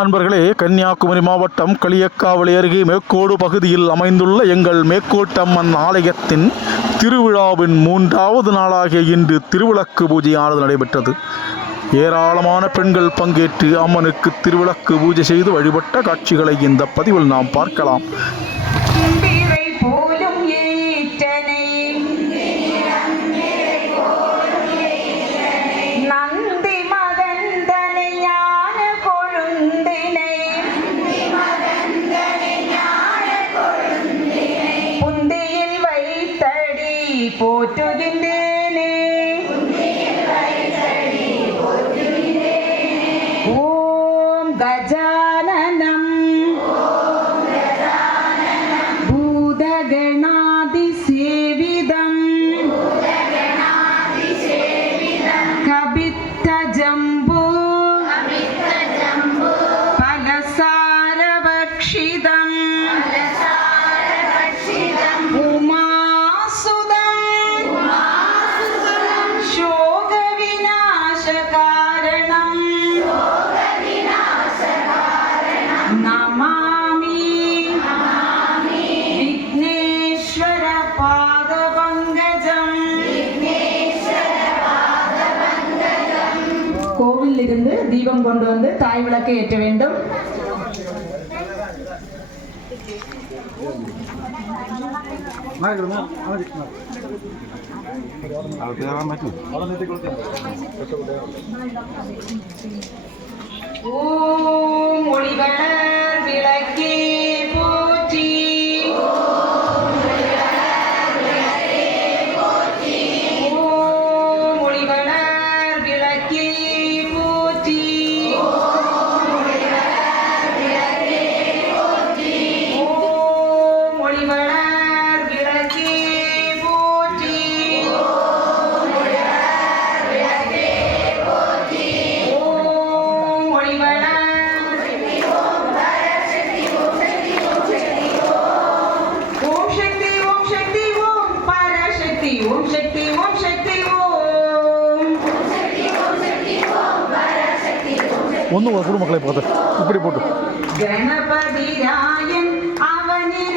அன்பர்களே கன்னியாகுமரி மாவட்டம் களியக்காவளி அருகே மேற்கோடு பகுதியில் அமைந்துள்ள எங்கள் மேற்கோட்டம்மன் ஆலயத்தின் திருவிழாவின் மூன்றாவது நாளாகிய இன்று திருவிளக்கு பூஜையானது நடைபெற்றது. ஏராளமான பெண்கள் பங்கேற்று அம்மனுக்கு திருவிளக்கு பூஜை செய்து வழிபட்ட காட்சிகளை இந்த பதிவில் நாம் பார்க்கலாம். ஞான தீபம் கொண்டு வந்து தாய் விளக்கு ஏற்ற வேண்டும். ஓம் ஒளிவளர் விளக்கே. ഒന്ന് കൊടുക്കും മക്കളെ പോകത്ത് ഇപ്പിടി പോട്ടു. ഗണപതി രായൻ അവനിൽ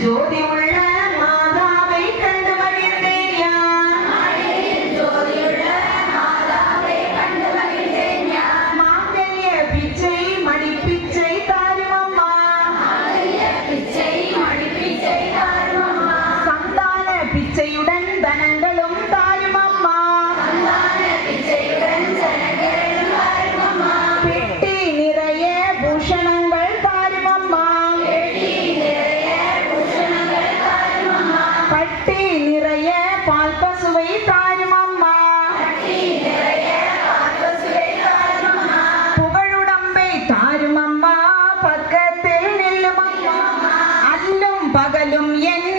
ஜோதிமணி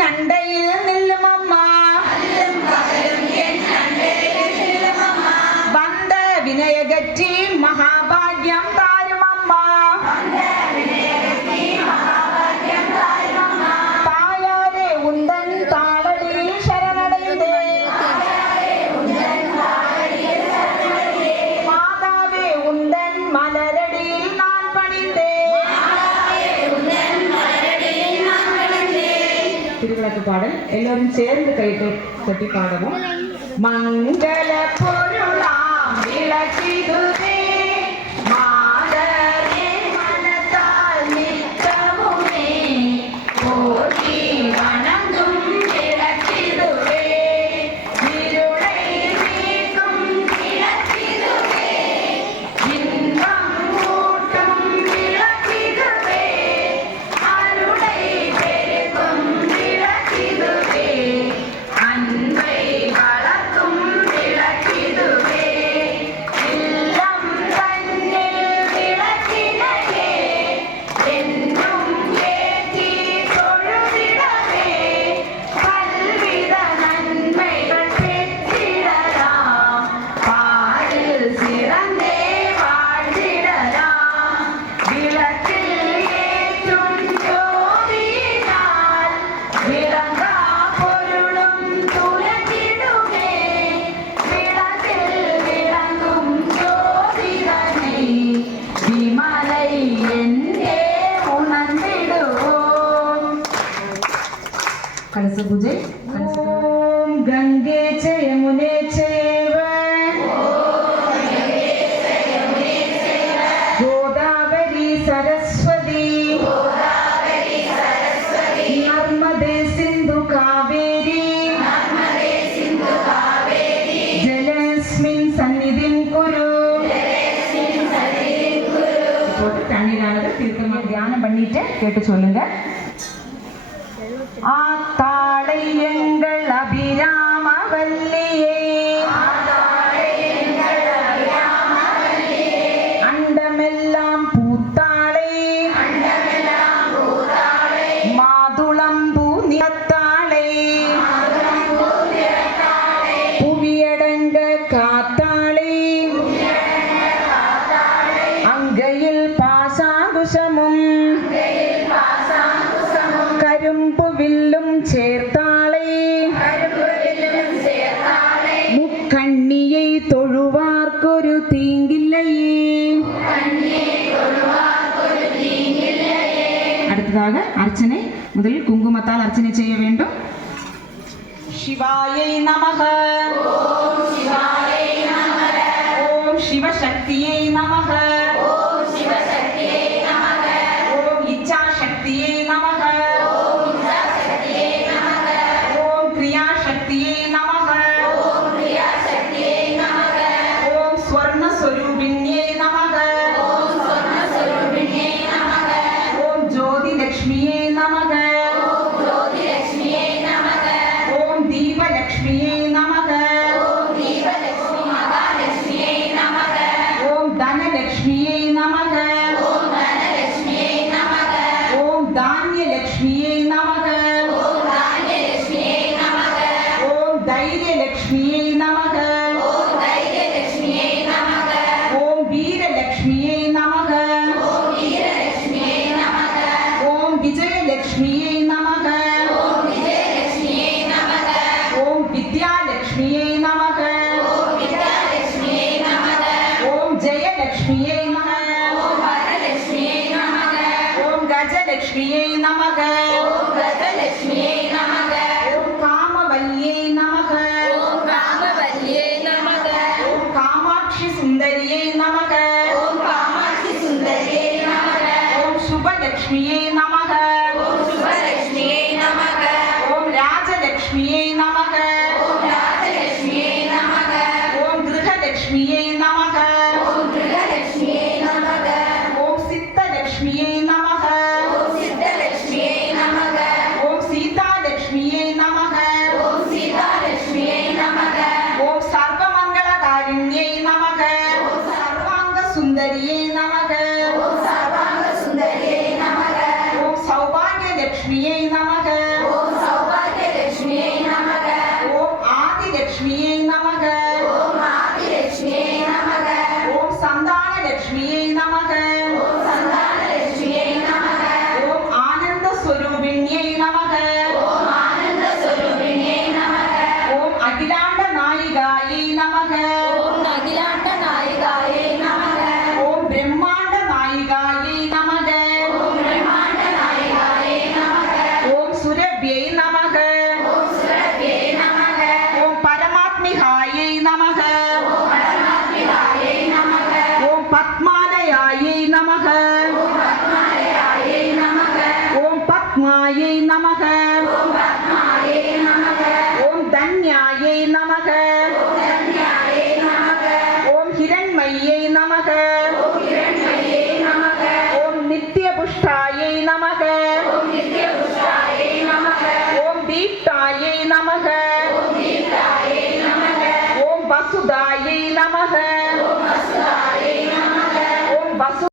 அண்டையில் விளக்கு பாடல். எல்லோரும் சேர்ந்து கை தட்டி பாடவும். மங்கள பொருளாம் விளக்கிதுவே भुजे ॐ गङ्गे च यमुने चैव गोदावरी सरस्वती नर्मदे सिन्धु कावेरी जलेऽस्मिन् सन्निधिं कुरु தண்ணீரானது திருத்தமாக தியானம் பண்ணிட்டு கேட்டு சொல்லுங்க முதலில் குங்குமத்தால் அர்ச்சனை செய்ய வேண்டும். சிவாயை நமக. ஓம் சிவசக்தியை ತಾಯಿಗಾಗಿ ನಮ